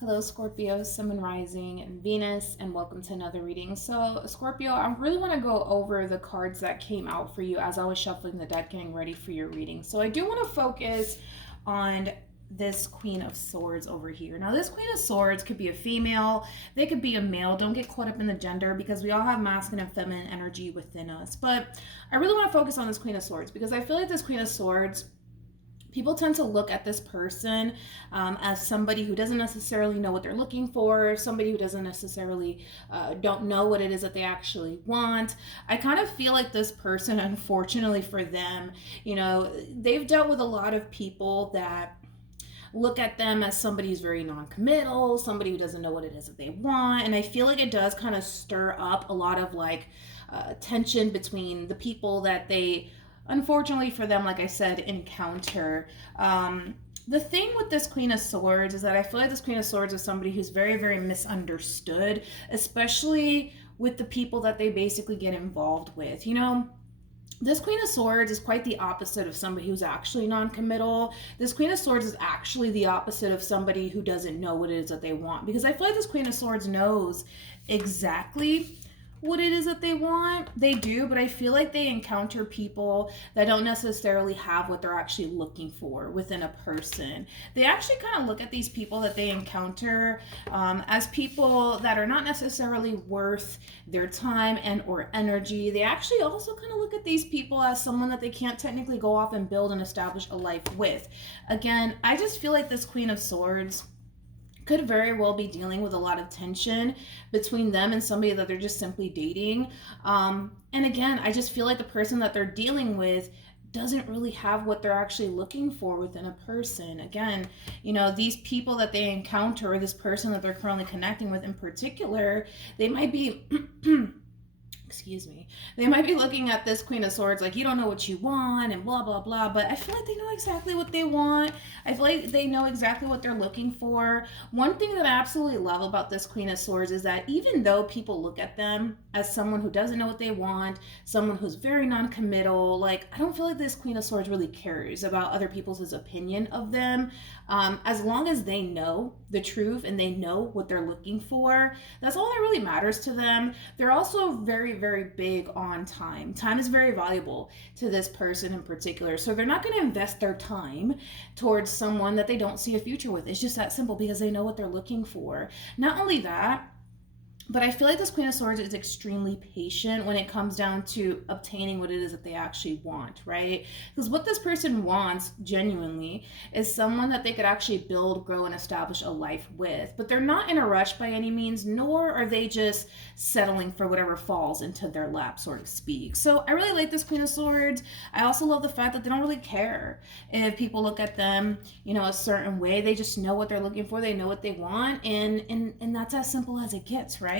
Hello, Scorpio, Sun and Rising, and Venus, and welcome to another reading. So, Scorpio, I really want to go over the cards that came out for you as I was shuffling the deck, getting ready for your reading. So, I do want to focus on this Queen of Swords over here. Now, this Queen of Swords could be a female, they could be a male. Don't get caught up in the gender because we all have masculine and feminine energy within us. But I really want to focus on this Queen of Swords because I feel like this Queen of Swords, people tend to look at this person as somebody who doesn't necessarily know what they're looking for, somebody who doesn't necessarily don't know what it is that they actually want. I kind of feel like this person, unfortunately for them, they've dealt with a lot of people that look at them as somebody who's very non-committal, somebody who doesn't know what it is that they want. And I feel like it does kind of stir up a lot of tension between the people that they, unfortunately for them, like I said, encounter. The thing with this Queen of Swords is that I feel like this Queen of Swords is somebody who's very, very misunderstood, especially with the people that they basically get involved with. This Queen of Swords is quite the opposite of somebody who's actually non-committal. This Queen of Swords is actually the opposite of somebody who doesn't know what it is that they want. Because I feel like this Queen of Swords knows exactly what it is that they want. They do, but I feel like they encounter people that don't necessarily have what they're actually looking for within a person. They actually kind of look at these people that they encounter as people that are not necessarily worth their time and or energy. They actually also kind of look at these people as someone that they can't technically go off and build and establish a life with. Again, I just feel like this Queen of Swords could very well be dealing with a lot of tension between them and somebody that they're just simply dating. And again, I just feel like the person that they're dealing with doesn't really have what they're actually looking for within a person. Again, these people that they encounter, or this person that they're currently connecting with in particular, they might be excuse me, they might be looking at this Queen of Swords like, you don't know what you want and blah, blah, blah. But I feel like they know exactly what they want. I feel like they know exactly what they're looking for. One thing that I absolutely love about this Queen of Swords is that even though people look at them as someone who doesn't know what they want, someone who's very non-committal, I don't feel like this Queen of Swords really cares about other people's opinion of them. As long as they know the truth and they know what they're looking for, that's all that really matters to them. They're also very, very big on time. Time is very valuable to this person in particular. So they're not going to invest their time towards someone that they don't see a future with. It's just that simple because they know what they're looking for. Not only that, but I feel like this Queen of Swords is extremely patient when it comes down to obtaining what it is that they actually want, right? Because what this person wants genuinely is someone that they could actually build, grow, and establish a life with. But they're not in a rush by any means, nor are they just settling for whatever falls into their lap, so to speak. So I really like this Queen of Swords. I also love the fact that they don't really care if people look at them, a certain way. They just know what they're looking for. They know what they want, and that's as simple as it gets, right?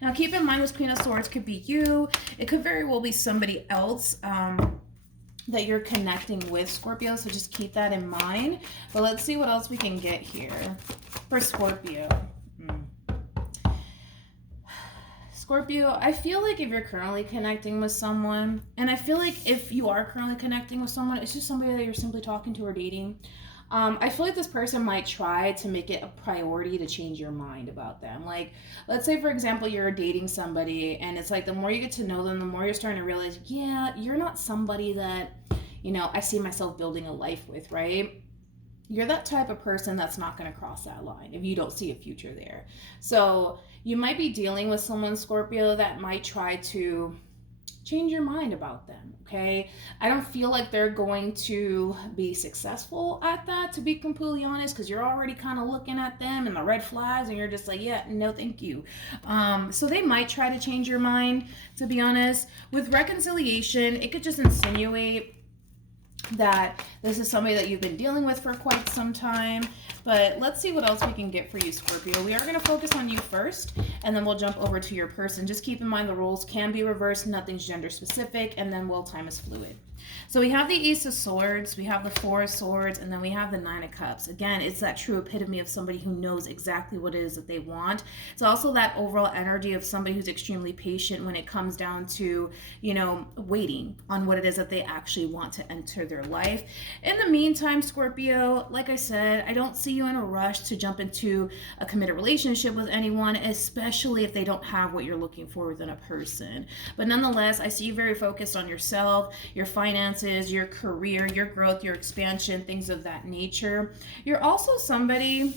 Now, keep in mind, this Queen of Swords could be you. It could very well be somebody else that you're connecting with, Scorpio, so just keep that in mind. But let's see what else we can get here for Scorpio. Scorpio, I feel like if you're currently connecting with someone, and I feel like if you are currently connecting with someone, it's just somebody that you're simply talking to or dating. I feel like this person might try to make it a priority to change your mind about them. Let's say, for example, you're dating somebody and it's like the more you get to know them, the more you're starting to realize, yeah, you're not somebody that, I see myself building a life with, right? You're that type of person that's not going to cross that line if you don't see a future there. So you might be dealing with someone, Scorpio, that might try to change your mind about them, okay? I don't feel like they're going to be successful at that, to be completely honest, because you're already kind of looking at them and the red flags and you're just like, yeah, no thank you. So they might try to change your mind, to be honest. With reconciliation, it could just insinuate that this is somebody that you've been dealing with for quite some time. But let's see what else we can get for you, Scorpio. We are going to focus on you first, and then we'll jump over to your person. Just keep in mind the roles can be reversed. Nothing's gender specific, and then time is fluid. So we have the Ace of Swords, we have the Four of Swords, and then we have the Nine of Cups. Again, it's that true epitome of somebody who knows exactly what it is that they want. It's also that overall energy of somebody who's extremely patient when it comes down to, waiting on what it is that they actually want to enter their life. In the meantime, Scorpio, like I said, I don't see you in a rush to jump into a committed relationship with anyone, especially if they don't have what you're looking for within a person. But nonetheless, I see you very focused on yourself, your finances, your career, your growth, your expansion, things of that nature. You're also somebody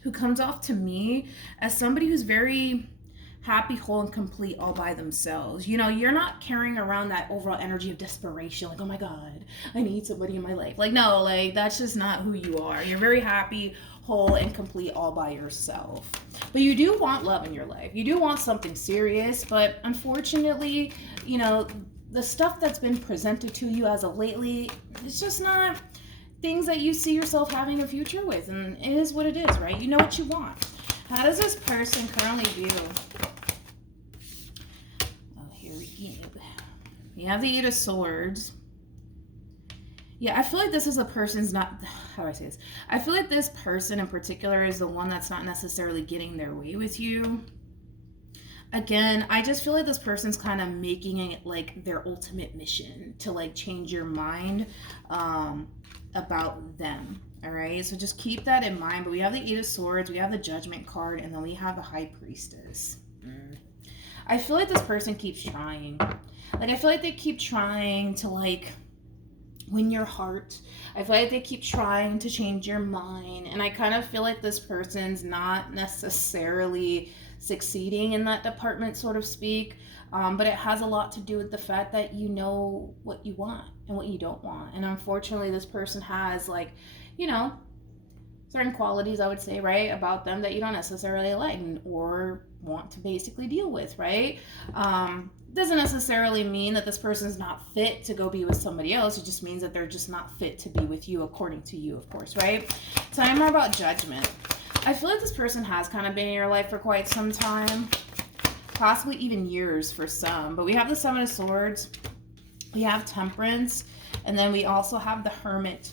who comes off to me as somebody who's very happy, whole, and complete all by themselves. You're not carrying around that overall energy of desperation, like, oh my God, I need somebody in my life. Like, no, like, that's just not who you are. You're very happy, whole, and complete all by yourself. But you do want love in your life. You do want something serious, but unfortunately, the stuff that's been presented to you as of lately, it's just not things that you see yourself having a future with, and it is what it is, right? You know what you want. How does this person currently view? Oh, here we go. We have the Eight of Swords. Yeah, I feel like this is a person's not, how do I say this? I feel like this person in particular is the one that's not necessarily getting their way with you. Again, I just feel like this person's kind of making it like their ultimate mission to like change your mind about them. All right, so just keep that in mind. But we have the Eight of Swords, we have the Judgment card, and then we have the High Priestess. I feel like this person keeps trying. Like, I feel like they keep trying to like win your heart. I feel like they keep trying to change your mind. And I kind of feel like this person's not necessarily succeeding in that department, so to speak. But it has a lot to do with the fact that you know what you want and what you don't want. And unfortunately, this person has like, certain qualities, I would say, right, about them that you don't necessarily like or want to basically deal with, right? Doesn't necessarily mean that this person's not fit to go be with somebody else. It just means that they're just not fit to be with you, according to you, of course, right? Tell me more about Judgment. I feel like this person has kind of been in your life for quite some time, possibly even years for some. But we have the Seven of Swords, we have Temperance, and then we also have the Hermit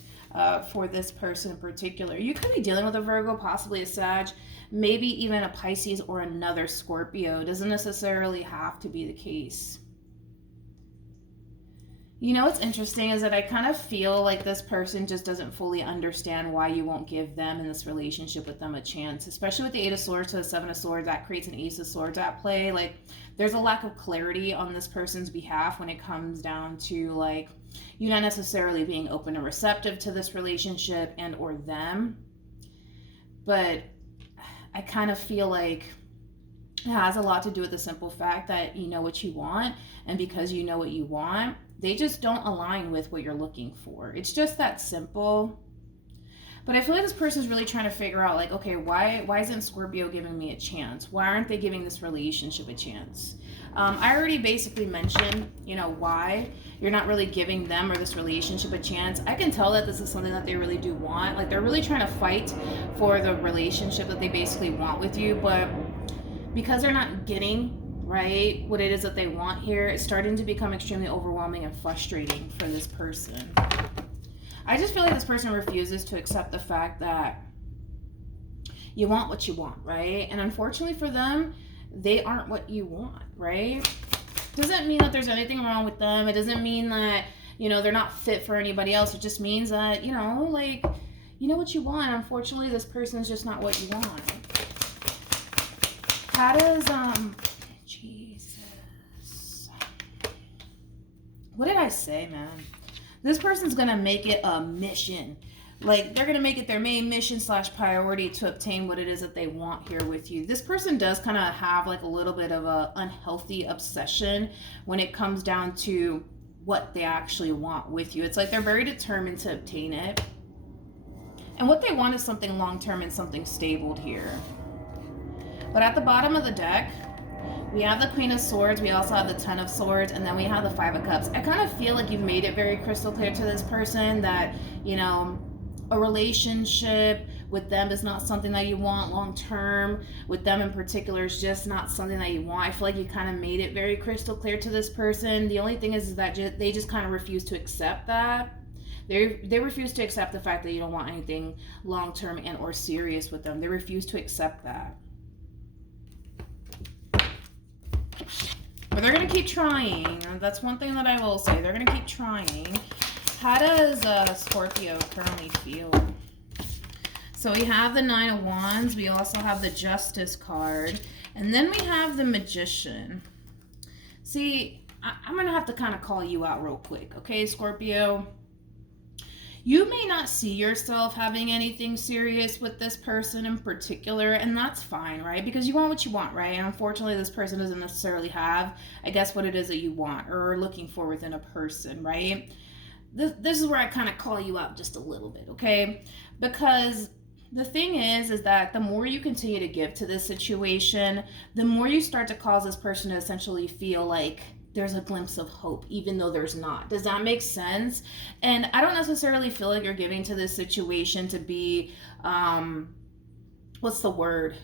for this person in particular. You could be dealing with a Virgo, possibly a Sag, maybe even a Pisces or another Scorpio. It doesn't necessarily have to be the case. What's interesting is that I kind of feel like this person just doesn't fully understand why you won't give them in this relationship with them a chance, especially with the Eight of Swords to the Seven of Swords. That creates an Ace of Swords at play. Like, there's a lack of clarity on this person's behalf when it comes down to like you not necessarily being open and receptive to this relationship and or them. But I kind of feel like it has a lot to do with the simple fact that you know what you want, and because you know what you want, they just don't align with what you're looking for. It's just that simple. But I feel like this person is really trying to figure out, like, okay, why isn't Scorpio giving me a chance? Why aren't they giving this relationship a chance? I already basically mentioned, why you're not really giving them or this relationship a chance. I can tell that this is something that they really do want. Like, they're really trying to fight for the relationship that they basically want with you, but because they're not getting right what it is that they want here, it's starting to become extremely overwhelming and frustrating for this person. I just feel like this person refuses to accept the fact that you want what you want, right? And unfortunately for them, they aren't what you want, right? Doesn't mean that there's anything wrong with them. It doesn't mean that, they're not fit for anybody else. It just means that, you know what you want. Unfortunately, this person is just not what you want. How does, Jesus. What did I say, man? This person's going to make it a mission. Like, they're going to make it their main mission / priority to obtain what it is that they want here with you. This person does kind of have like a little bit of a unhealthy obsession when it comes down to what they actually want with you. It's like they're very determined to obtain it. And what they want is something long-term and something stable here. But at the bottom of the deck, we have the Queen of Swords, we also have the Ten of Swords, and then we have the Five of Cups. I kind of feel like you've made it very crystal clear to this person that, a relationship with them is not something that you want long term. With them in particular is just not something that you want. I feel like you kind of made it very crystal clear to this person. The only thing is that they just kind of refuse to accept that. They refuse to accept the fact that you don't want anything long term and or serious with them. They refuse to accept that. But they're going to keep trying. That's one thing that I will say. They're going to keep trying. How does Scorpio currently feel? So we have the Nine of Wands. We also have the Justice card. And then we have the Magician. See, I'm going to have to kind of call you out real quick. Okay, Scorpio? You may not see yourself having anything serious with this person in particular, and that's fine, right? Because you want what you want, right? And unfortunately, this person doesn't necessarily have, I guess, what it is that you want or are looking for within a person, right? This is where I kind of call you out just a little bit, okay? Because the thing is that the more you continue to give to this situation, the more you start to cause this person to essentially feel like there's a glimpse of hope, even though there's not. Does that make sense? And I don't necessarily feel like you're giving to this situation to be, what's the word?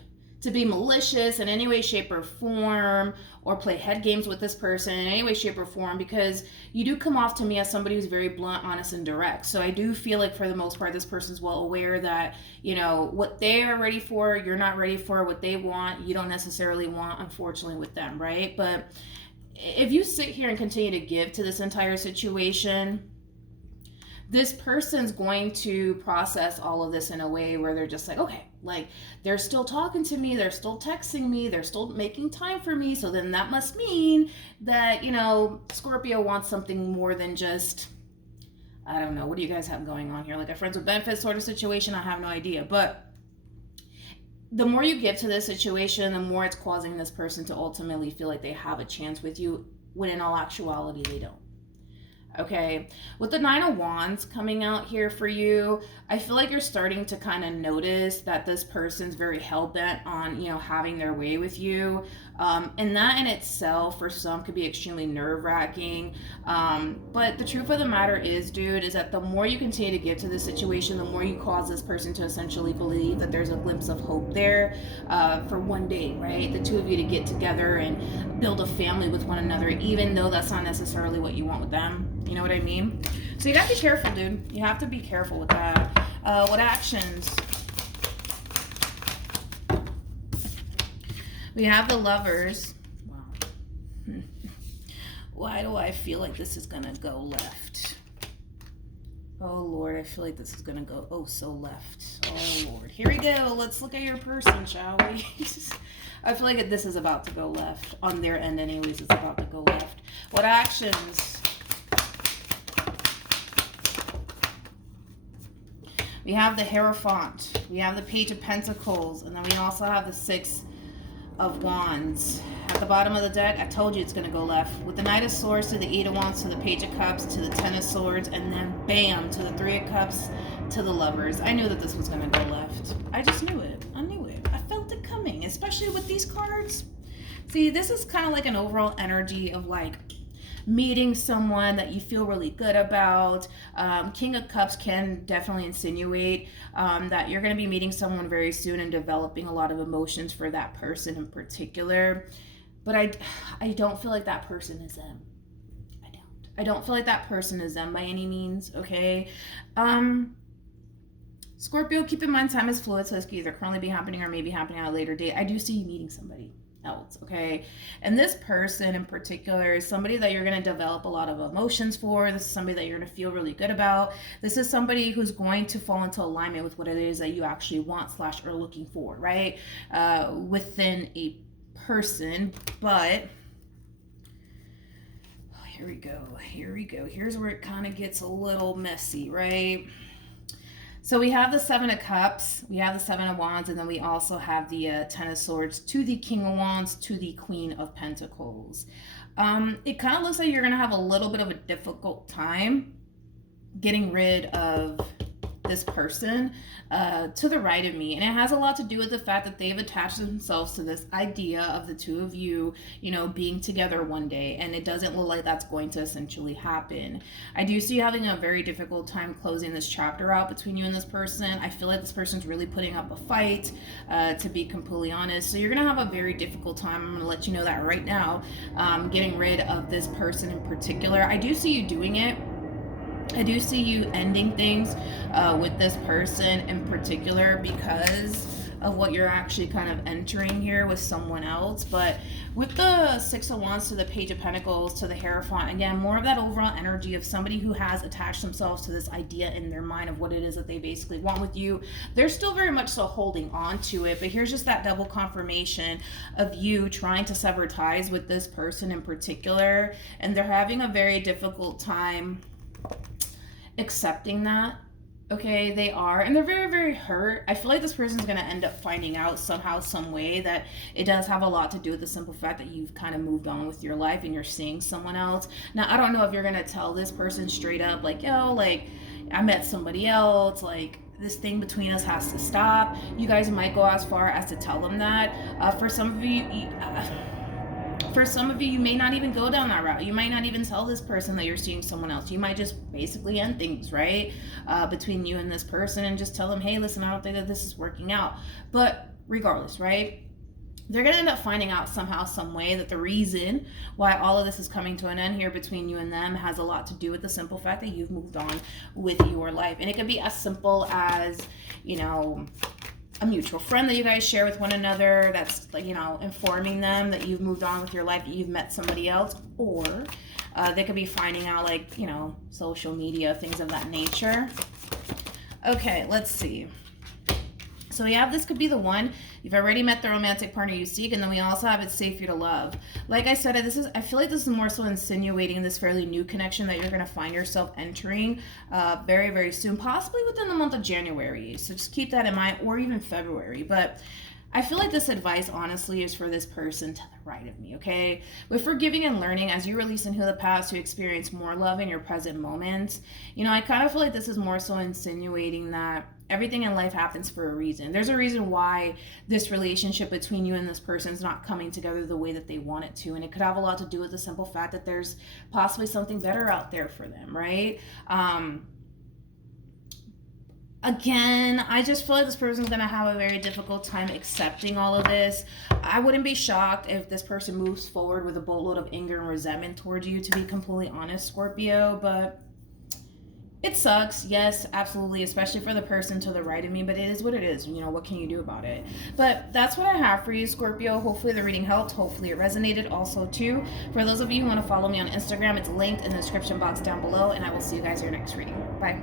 To be malicious in any way, shape, or form, or play head games with this person in any way, shape, or form, because you do come off to me as somebody who's very blunt, honest, and direct. So I do feel like for the most part, this person's well aware that, you know, what they are ready for, you're not ready for. What they want, you don't necessarily want, unfortunately, with them, right? But if you sit here and continue to give to this entire situation, this person's going to process all of this in a way where they're just like, okay, like they're still talking to me, they're still texting me, they're still making time for me. So then that must mean that, you know, Scorpio wants something more than just, I don't know, what do you guys have going on here? Like a friends with benefits sort of situation? I have no idea. But the more you give to this situation, the more it's causing this person to ultimately feel like they have a chance with you, when in all actuality, they don't. Okay, with the Nine of Wands coming out here for you, I feel like you're starting to kind of notice that this person's very hell-bent on, you know, having their way with you. And that in itself, for some, could be extremely nerve-wracking. But the truth of the matter is, dude, is that the more you continue to give to this situation, the more you cause this person to essentially believe that there's a glimpse of hope there for one day, right? The two of you to get together and build a family with one another, even though that's not necessarily what you want with them. You know what I mean? So you gotta be careful, dude. You have to be careful with that. What actions? We have the Lovers. Wow. Why do I feel like this is gonna go left? Oh Lord, I feel like this is gonna go so left. Oh Lord. Here we go. Let's look at your person, shall we? I feel like this is about to go left. On their end anyways, it's about to go left. What actions? We have the Hierophant. We have the Page of Pentacles. And then we also have the Six of Wands. At the bottom of the deck, I told you it's going to go left. With the Knight of Swords to the Eight of Wands to the Page of Cups to the Ten of Swords. And then bam, to the Three of Cups to the Lovers. I knew that this was going to go left. I just knew it. I knew it. I felt it coming, especially with these cards. See, this is kind of like an overall energy of like meeting someone that you feel really good about. King of Cups can definitely insinuate that you're going to be meeting someone very soon and developing a lot of emotions for that person in particular. But I don't feel like that person is them. I don't feel like that person is them by any means, okay? Scorpio, keep in mind time is fluid, so this could either currently be happening or maybe happening at a later date. I do see you meeting somebody else, okay? And this person in particular is somebody that you're going to develop a lot of emotions for. This is somebody that you're going to feel really good about. This is somebody who's going to fall into alignment with what it is that you actually want / are looking for, right? Within a person. But here we go. Here's where it kind of gets a little messy, right? So we have the Seven of Cups, we have the Seven of Wands, and then we also have the Ten of Swords to the King of Wands to the Queen of Pentacles. It kind of looks like you're going to have a little bit of a difficult time getting rid of this person to the right of me. And it has a lot to do with the fact that they've attached themselves to this idea of the two of you, you know, being together one day. And it doesn't look like that's going to essentially happen. I do see you having a very difficult time closing this chapter out between you and this person. I feel like this person's really putting up a fight, to be completely honest. So you're going to have a very difficult time. I'm going to let you know that right now, getting rid of this person in particular. I do see you doing it. I do see you ending things with this person in particular because of what you're actually kind of entering here with someone else. But with the Six of Wands to the Page of Pentacles to the Hierophant, again, more of that overall energy of somebody who has attached themselves to this idea in their mind of what it is that they basically want with you. They're still very much so holding on to it, but here's just that double confirmation of you trying to sever ties with this person in particular, and they're having a very difficult time accepting that. Okay, they are, and they're very, very hurt. I feel like this person's going to end up finding out somehow, some way, that it does have a lot to do with the simple fact that you've kind of moved on with your life and you're seeing someone else. Now, I don't know if you're going to tell this person straight up, like, yo, like, I met somebody else, like, this thing between us has to stop. You guys might go as far as to tell them that. For some of you, you may not even go down that route. You might not even tell this person that you're seeing someone else. You might just basically end things, right? Between you and this person, and just tell them, hey, listen, I don't think that this is working out. But regardless, right? They're going to end up finding out somehow, some way, that the reason why all of this is coming to an end here between you and them has a lot to do with the simple fact that you've moved on with your life. And it could be as simple as, you know, a mutual friend that you guys share with one another that's, like, you know, informing them that you've moved on with your life, that you've met somebody else. Or they could be finding out, like, you know, social media, things of that nature. Okay, let's see. So we have, this could be the one. You've already met the romantic partner you seek, and then we also have it's safe for you to love. Like I said, I feel like this is more so insinuating this fairly new connection that you're going to find yourself entering very, very soon, possibly within the month of January. So just keep that in mind, or even February. But I feel like this advice, honestly, is for this person to the right of me, okay? With forgiving and learning, as you release into the past to experience more love in your present moment, you know, I kind of feel like this is more so insinuating that everything in life happens for a reason. There's a reason why this relationship between you and this person is not coming together the way that they want it to. And it could have a lot to do with the simple fact that there's possibly something better out there for them, right? Again, I just feel like this person's going to have a very difficult time accepting all of this. I wouldn't be shocked if this person moves forward with a boatload of anger and resentment towards you, to be completely honest, Scorpio. But it sucks, yes, absolutely, especially for the person to the right of me, but it is what it is. You know, what can you do about it? But that's what I have for you, Scorpio. Hopefully the reading helped. Hopefully it resonated. Also, too, for those of you who want to follow me on Instagram, it's linked in the description box down below, and I will see you guys in your next reading. Bye.